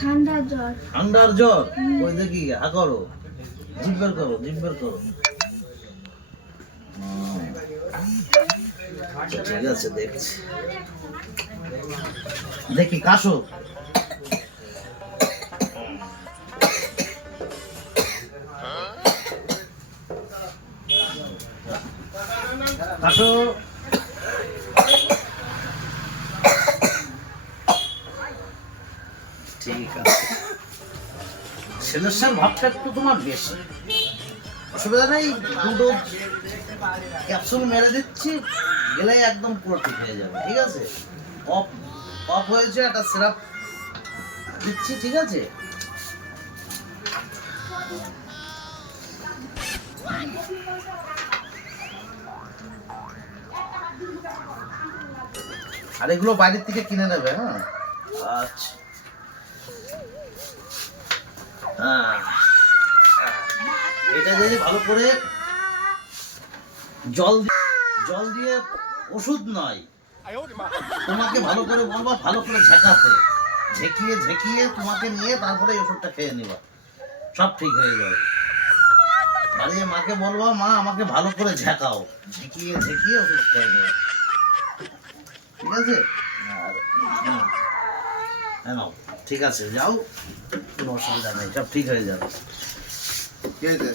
ঠান্ডার জ্বর। ঠান্ডার জ্বর? ওই দেখি হা করো, জিভ বের করো, জিভ বের করো। ঠিক আছে, দেখছি। দেখি কাশো। কাশো। ঠিক আছে, সেলেসার ভাবটা একটু তোমার বেশি, অসুবিধা নেই। দুটো ক্যাপসুল মেরে দিচ্ছি, গেলে একদম পুরো ঠিক হয়ে যাবে। ঠিক আছে, অফ অফ হয়েছে, একটা সিরাপ দিচ্ছি। ঠিক আছে, আর এগুলো বাইরের থেকে কিনে নেবে। হ্যাঁ, আচ্ছা। এটা যদি ভালো করে জল দিয়ে, ওষুধ নয়, তোমাকে ভালো করে বলবা, ভালো করে ঝেঁকাতে, ঝেঁকিয়ে ঝেঁকিয়ে তোমাকে নিয়ে তারপরে ওষুধটা খেয়ে নিবা, সব ঠিক হয়ে যাবে। বাড়িয়ে মাকে বলবা, মা আমাকে ভালো করে ঝেঁকাও, ঝেঁকিয়ে ঝেঁকিয়ে ওষুধ খেয়ে নেবে। ঠিক আছে, আর হ্যাঁ, ঠিক আছে, যাও, কোনো অসুবিধা নেই, সব ঠিক হয়ে যাবে। ঠিক আছে।